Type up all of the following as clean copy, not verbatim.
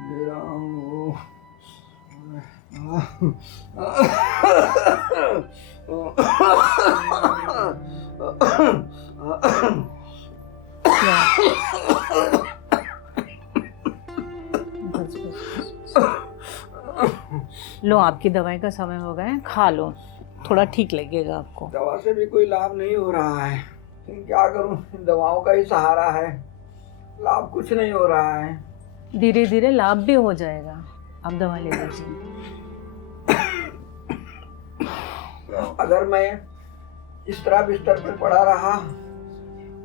ले रहा हूँ। बस बस लो, आपकी दवाई का समय हो गया है, खा लो, थोड़ा ठीक लगेगा आपको। दवा से भी कोई लाभ नहीं हो रहा है, लेकिन क्या करूं, दवाओं का ही सहारा है, लाभ कुछ नहीं हो रहा है। धीरे धीरे लाभ भी हो जाएगा, आप दवा ले लीजिए। अगर मैं इस तरह बिस्तर पर पड़ा रहा,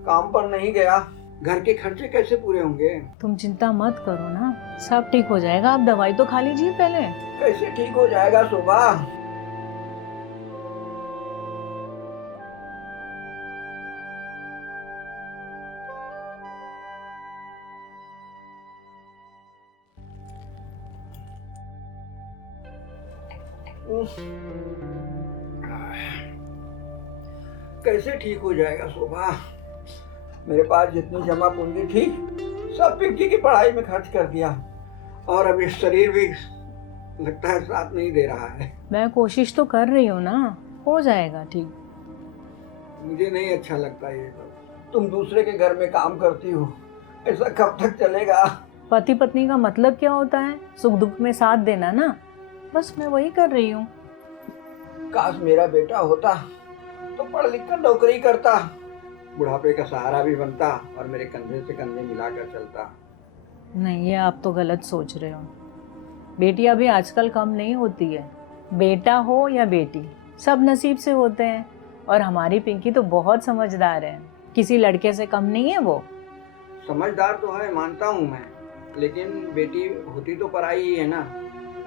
काम पर नहीं गया, घर के खर्चे कैसे पूरे होंगे? तुम चिंता मत करो ना, सब ठीक हो जाएगा, आप दवाई तो खा लीजिए पहले। कैसे ठीक हो जाएगा शोभा? कैसे ठीक हो जाएगा शोभा? मेरे पास जितनी जमा पूंजी थी सब पिंकी की पढ़ाई में खर्च कर दिया, और अब इस शरीर भी लगता है साथ नहीं दे रहा है। मैं कोशिश तो कर रही हूँ ना, हो जाएगा ठीक। मुझे नहीं अच्छा लगता ये सब। तुम दूसरे के घर में काम करती हो, ऐसा कब तक चलेगा? पति पत्नी का मतलब क्या होता है? सुख दुख में साथ देना ना, बस मैं वही कर रही हूँ। काश मेरा बेटा होता तो पढ़ लिख कर नौकरी करता, बुढ़ापे का सहारा भी बनता और मेरे कंधे से कंधे मिलाकर चलता। नहीं, ये आप तो गलत सोच रहे हो। बेटियां भी आजकल कम नहीं होती है, बेटा हो या बेटी सब नसीब से होते हैं। और हमारी पिंकी तो बहुत समझदार है, किसी लड़के से कम नहीं है वो। समझदार तो है, मानता हूँ मैं, लेकिन बेटी होती तो पराई ही है ना।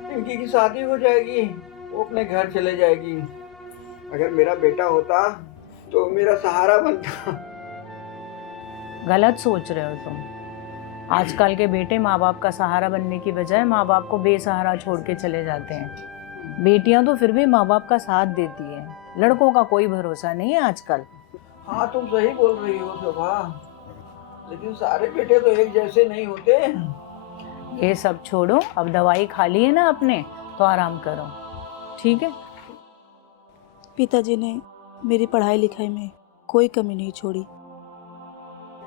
पिंकी की शादी हो जाएगी, वो अपने घर चले जाएगी। अगर मेरा बेटा होता तो मेरा सहारा बनता। गलत सोच रहे हो तुम। आजकल के बेटे माँ बाप का सहारा बनने की बजाय माँ बाप को बेसहारा छोड़ के चले जाते हैं। बेटियां तो फिर भी माँ बाप का साथ देती है, लड़कों का कोई भरोसा नहीं है आजकल। हाँ, तुम सही बोल रही हो शोभा, लेकिन सारे बेटे तो एक जैसे नहीं होते। ये सब छोड़ो, अब दवाई खा ली है ना आपने, तो आराम करो, ठीक है? पिताजी ने मेरी पढ़ाई लिखाई में कोई कमी नहीं छोड़ी।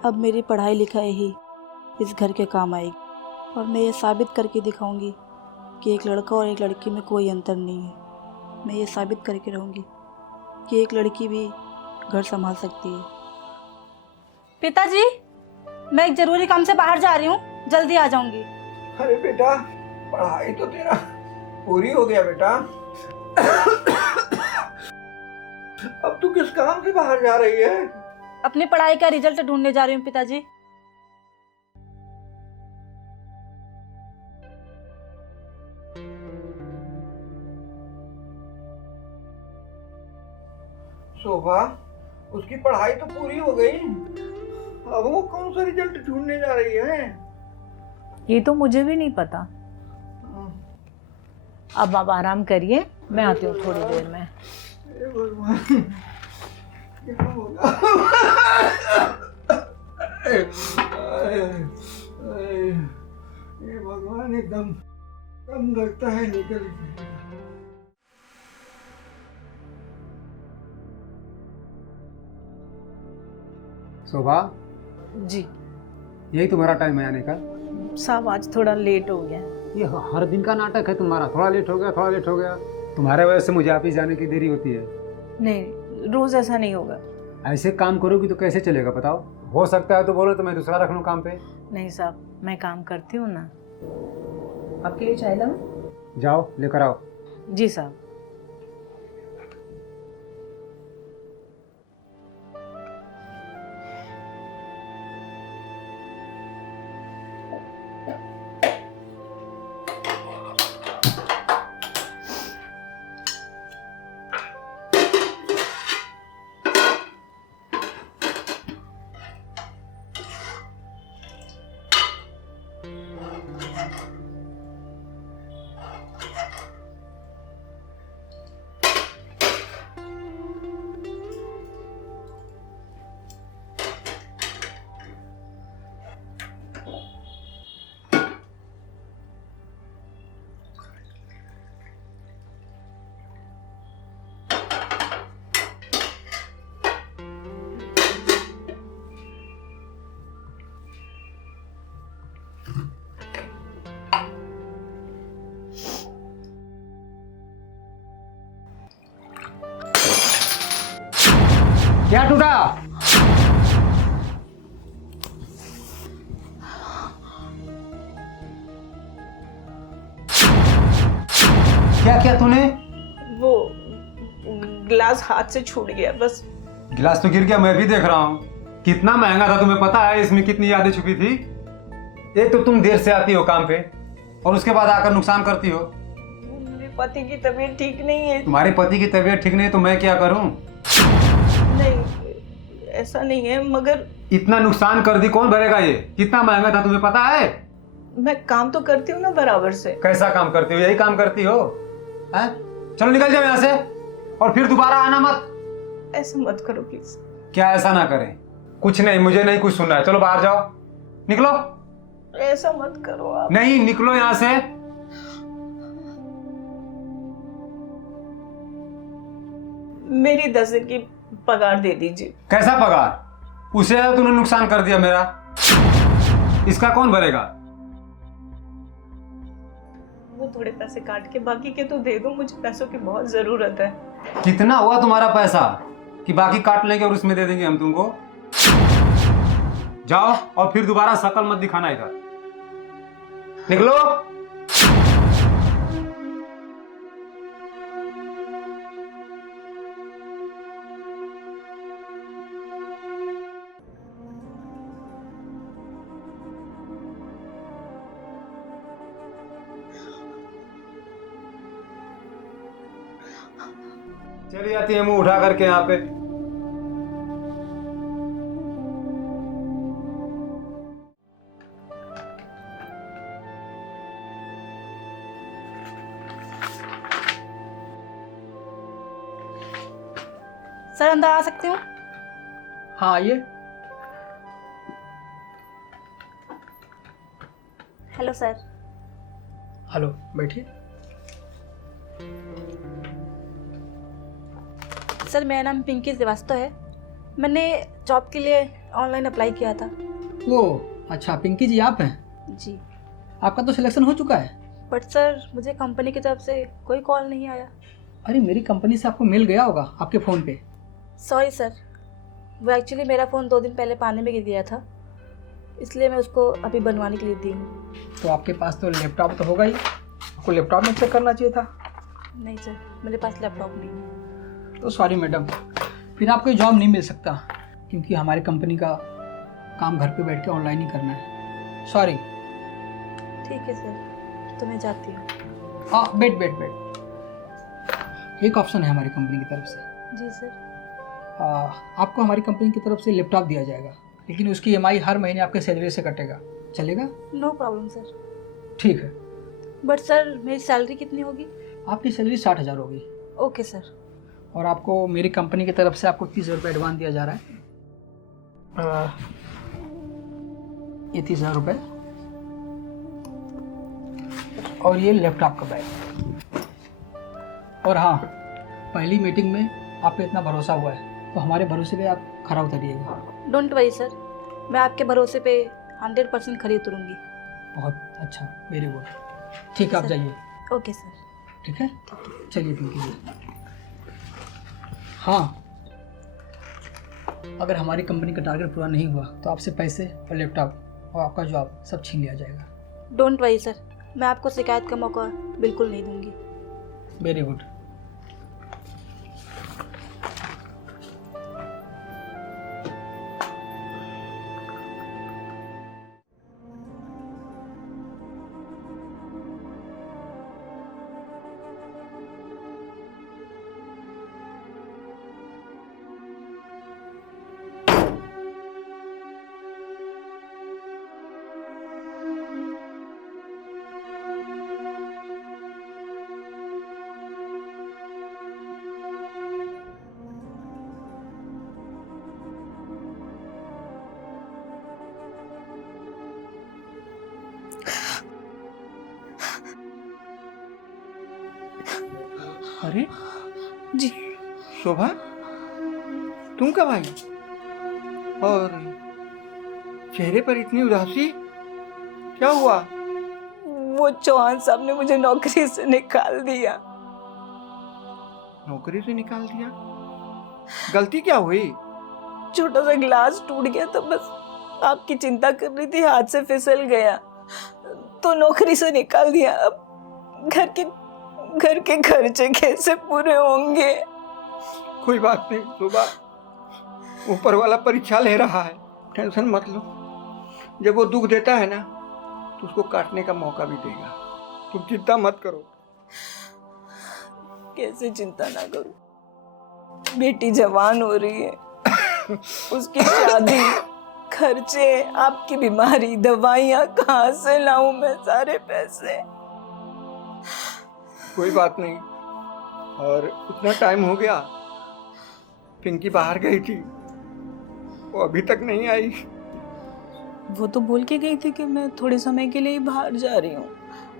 अब मेरी पढ़ाई लिखाई ही इस घर के काम आएगी, और मैं ये साबित करके दिखाऊंगी कि एक लड़का और एक लड़की में कोई अंतर नहीं है। मैं ये साबित करके रहूंगी कि एक लड़की भी घर संभाल सकती है। पिताजी, मैं एक ज़रूरी काम से बाहर जा रही हूँ, जल्दी आ जाऊंगी। अरे बेटा, पढ़ाई तो तेरा पूरी हो गया बेटा। अब तू किस काम से बाहर जा रही है? अपनी पढ़ाई का रिजल्ट ढूंढने जा रही हूँ पिताजी। शोभा, उसकी पढ़ाई तो पूरी हो गई, अब वो कौन सा रिजल्ट ढूंढने जा रही है? ये तो मुझे भी नहीं पता। अब आप आराम करिए, मैं आती हूँ थोड़ी देर में। हे भगवान, क्या होगा? ये भगवान, एकदम कम लगता है निकल। शोभा, जी यही तुम्हारा टाइम है आने का? साहब, आज थोड़ा लेट हो गया। ये हर दिन का नाटक है तुम्हारा, थोड़ा लेट हो गया, थोड़ा लेट हो गया। तुम्हारे वजह से मुझे ऑफिस जाने की देरी होती है। नहीं, रोज ऐसा नहीं होगा। ऐसे काम करोगी तो कैसे चलेगा बताओ? हो सकता है तो बोलो तो मैं दूसरा रख लूँ काम पे। नहीं साहब, मैं काम करती हूँ ना। आपके लिए चाय लाऊं? जाओ लेकर आओ। जी साहब। क्या टूटा? क्या किया तूने? वो ग्लास हाथ से छूट गया बस। गिलास तो गिर गया, मैं भी देख रहा हूँ। कितना महंगा था, तुम्हें पता है इसमें कितनी यादें छुपी थी? एक तो तुम देर से आती हो काम पे और उसके बाद आकर नुकसान करती हो। मेरे पति की तबीयत ठीक नहीं है। तुम्हारे पति की तबीयत ठीक नहीं है तो मैं क्या करूं? नहीं, ऐसा नहीं है, मगर इतना नुकसान कर दी, कौन भरेगा ये? कितना महंगा था, तुम्हें पता है? मैं काम तो करती हूँ ना बराबर से। कैसा काम करती हो? यही काम करती हो हैं? चलो निकल जाओ यहाँ से और फिर दोबारा आना मत। ऐसा मत करो प्लीज। क्या ऐसा ना करें? कुछ नहीं, मुझे नहीं कुछ सुनना है। चलो बाहर जाओ, निकलो। ऐसा मत करो आप। नहीं, निकलो यहाँ से। मेरी 10 दिन की पगार दे दीजिए। कैसा पगार? उसे तूने नुकसान कर दिया मेरा, इसका कौन भरेगा? वो थोड़े पैसे काट के बाकी के तो दे दो, मुझे पैसों की बहुत जरूरत है। कितना हुआ तुम्हारा पैसा कि बाकी काट लेंगे और उसमें दे देंगे हम तुमको? जाओ और फिर दोबारा शकल मत दिखाना इधर, निकलो। चली जाती है मुंह उठा करके यहाँ पे। सर अंदर आ सकती हूँ? हाँ आइए। Hello sir. हेलो, बैठिए। सर मेरा नाम पिंकी श्रीवास्तव है। मैंने जॉब के लिए ऑनलाइन अप्लाई किया था। वो अच्छा, पिंकी जी आप हैं? जी। आपका तो सिलेक्शन हो चुका है। बट सर मुझे कंपनी की तरफ से कोई कॉल नहीं आया। अरे मेरी कंपनी से आपको मिल गया होगा आपके फ़ोन पे। सॉरी सर, वो एक्चुअली मेरा फ़ोन 2 दिन पहले पानी में गिर गया था, इसलिए मैं उसको अभी बनवाने के लिए दी हूँ। तो आपके पास तो लैपटॉप तो होगा ही, आपको लैपटॉप में चेक करना चाहिए था। नहीं सर, मेरे पास लैपटॉप नहीं है। तो सॉरी मैडम, फिर आपको ये जॉब नहीं मिल सकता क्योंकि हमारी कंपनी का काम घर पे बैठ के ऑनलाइन ही करना है। सॉरी। ठीक है सर, तो मैं जाती हूँ। हाँ बैठ। एक ऑप्शन है हमारी कंपनी की तरफ से। जी सर। आपको हमारी कंपनी की तरफ से लैपटॉप दिया जाएगा, लेकिन उसकी EMI हर महीने आपके सैलरी से कटेगा। चलेगा? No problem sir. ठीक है। बट सर मेरी सैलरी कितनी होगी? आपकी सैलरी 60,000 होगी। Okay sir. और आपको मेरी कंपनी की तरफ से आपको 30,000 रुपये एडवांस दिया जा रहा है। ये 30,000 रुपये और ये लैपटॉप का बैग। और हाँ, पहली मीटिंग में आप पे इतना भरोसा हुआ है तो हमारे भरोसे पे आप खरा उतरिएगा। डोंट वरी सर, मैं आपके भरोसे पे 100% खरी उतरूंगी। बहुत अच्छा, वेरी गुड। ठीक है, आप जाइए। Okay sir. ठीक है, चलिए पिंकी जी। हाँ, अगर हमारी कंपनी का टारगेट पूरा नहीं हुआ तो आपसे पैसे और लैपटॉप और आपका जॉब सब छीन लिया जाएगा। डोंट वरी सर, मैं आपको शिकायत का मौका बिल्कुल नहीं दूंगी। Very good. अरे जी। शोभा, तुम कब आई? और चेहरे पर इतनी उदासी, क्या हुआ? वो चौहान साहब ने मुझे नौकरी से निकाल दिया। नौकरी से निकाल दिया? गलती क्या हुई? छोटा सा ग्लास टूट गया तो बस आपकी चिंता कर रही थी, हाथ से फिसल गया तो नौकरी से निकाल दिया। अब घर के खर्चे कैसे पूरे होंगे? कोई बात नहीं सुबह, ऊपर वाला परीक्षा ले रहा है, टेंशन मत लो। जब वो दुख देता है ना तो उसको काटने का मौका भी देगा। तुम चिंता मत करो। कैसे चिंता ना करूं? बेटी जवान हो रही है, उसकी शादी, खर्चे, आपकी बीमारी, दवाइयाँ, कहाँ से लाऊं मैं सारे पैसे? कोई बात नहीं। और इतना टाइम हो गया, पिंकी बाहर गई थी, वो अभी तक नहीं आई। वो तो बोल के गई थी कि मैं थोड़े समय के लिए बाहर जा रही हूँ,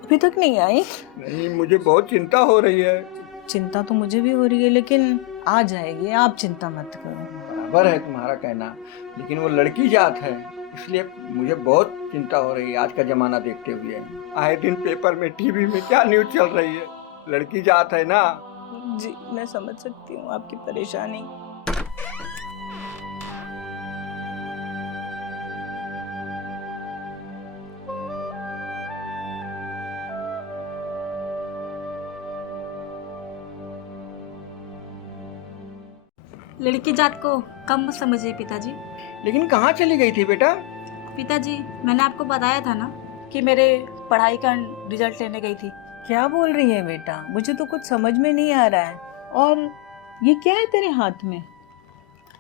अभी तक नहीं आई। नहीं, मुझे बहुत चिंता हो रही है। चिंता तो मुझे भी हो रही है, लेकिन आ जाएगी, आप चिंता मत करो। बराबर है तुम्हारा कहना, लेकिन वो लड़की जात है, इसलिए मुझे बहुत चिंता हो रही है आज का जमाना देखते हुए। आए दिन पेपर में, टीवी में क्या न्यूज़ चल रही है, लड़की जात है ना। जी मैं समझ सकती हूँ आपकी परेशानी। लड़की जात को कम मत समझिए पिताजी। लेकिन कहाँ चली गई थी बेटा? पिताजी, मैंने आपको बताया था ना कि मेरे पढ़ाई का रिजल्ट लेने गई थी। क्या बोल रही है बेटा? मुझे तो कुछ समझ में नहीं आ रहा है। और ये क्या है तेरे हाथ में?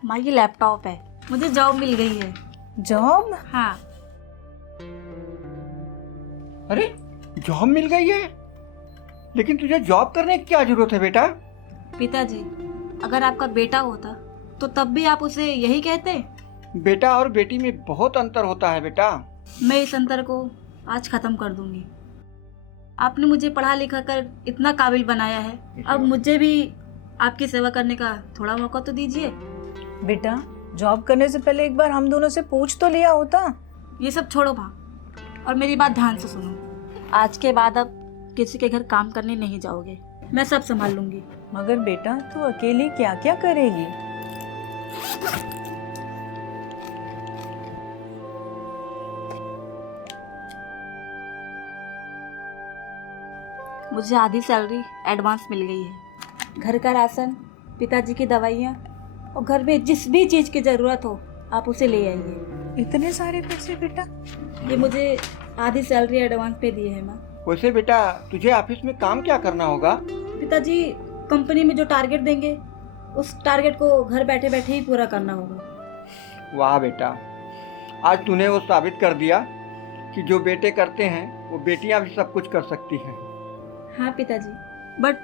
माँ, ये लैपटॉप है, मुझे जॉब मिल गई है। जॉब? हाँ। अरे जॉब मिल गई है? लेकिन तुझे जॉब करने की क्या जरूरत है बेटा? पिताजी, अगर आपका बेटा होता तो तब भी आप उसे यही कहते? बेटा और बेटी में बहुत अंतर होता है बेटा। मैं इस अंतर को आज खत्म कर दूंगी। आपने मुझे पढ़ा लिखा कर इतना काबिल बनाया है, अब मुझे भी आपकी सेवा करने का थोड़ा मौका तो दीजिए। बेटा, जॉब करने से पहले एक बार हम दोनों से पूछ तो लिया होता। ये सब छोड़ो माँ, और मेरी बात ध्यान से सुनो। आज के बाद अब किसी के घर काम करने नहीं जाओगे, मैं सब संभाल लूंगी। मगर बेटा, तू अकेली क्या क्या करेगी? मुझे आधी सैलरी एडवांस मिल गई है। घर का राशन, पिताजी की दवाइयाँ और घर में जिस भी चीज की जरूरत हो आप उसे ले आइए। इतने सारे पैसे बेटा? ये मुझे आधी सैलरी एडवांस पे दिए है माँ। वैसे बेटा, तुझे ऑफिस में काम क्या करना होगा? पिताजी, कंपनी में जो टारगेट देंगे उस टारगेट को घर बैठे बैठे ही पूरा करना होगा। वाह बेटा, आज तूने वो साबित कर दिया कि जो बेटे करते हैं वो बेटियां भी सब कुछ कर सकती हैं। हाँ पिताजी, बट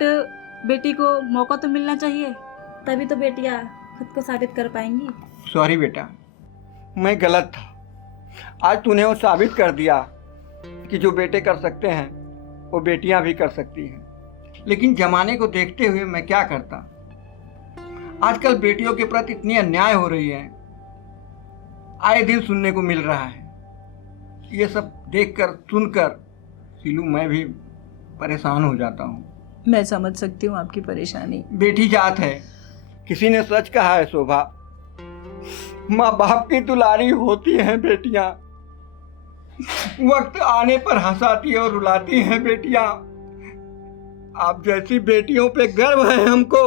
बेटी को मौका तो मिलना चाहिए, तभी तो बेटियां खुद को साबित कर पाएंगी। सॉरी बेटा, मैं गलत था। आज तूने वो साबित कर दिया कि जो बेटे कर सकते हैं वो बेटियां भी कर सकती हैं। लेकिन जमाने को देखते हुए मैं क्या करता। आजकल बेटियों के प्रति इतनी अन्याय हो रही है, आए दिन सुनने को मिल रहा है। ये सब देखकर सुनकर सीलू मैं भी परेशान हो जाता हूँ। मैं समझ सकती हूँ आपकी परेशानी। बेटी जात है, किसी ने सच कहा है शोभा, माँ बाप की दुलारी होती हैं बेटियां, वक्त आने पर हंसाती और रुलाती हैं बेटियां। आप जैसी बेटियों पे गर्व है हमको।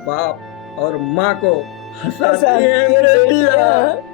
बाप और माँ को हंसाती हैं बेटियां।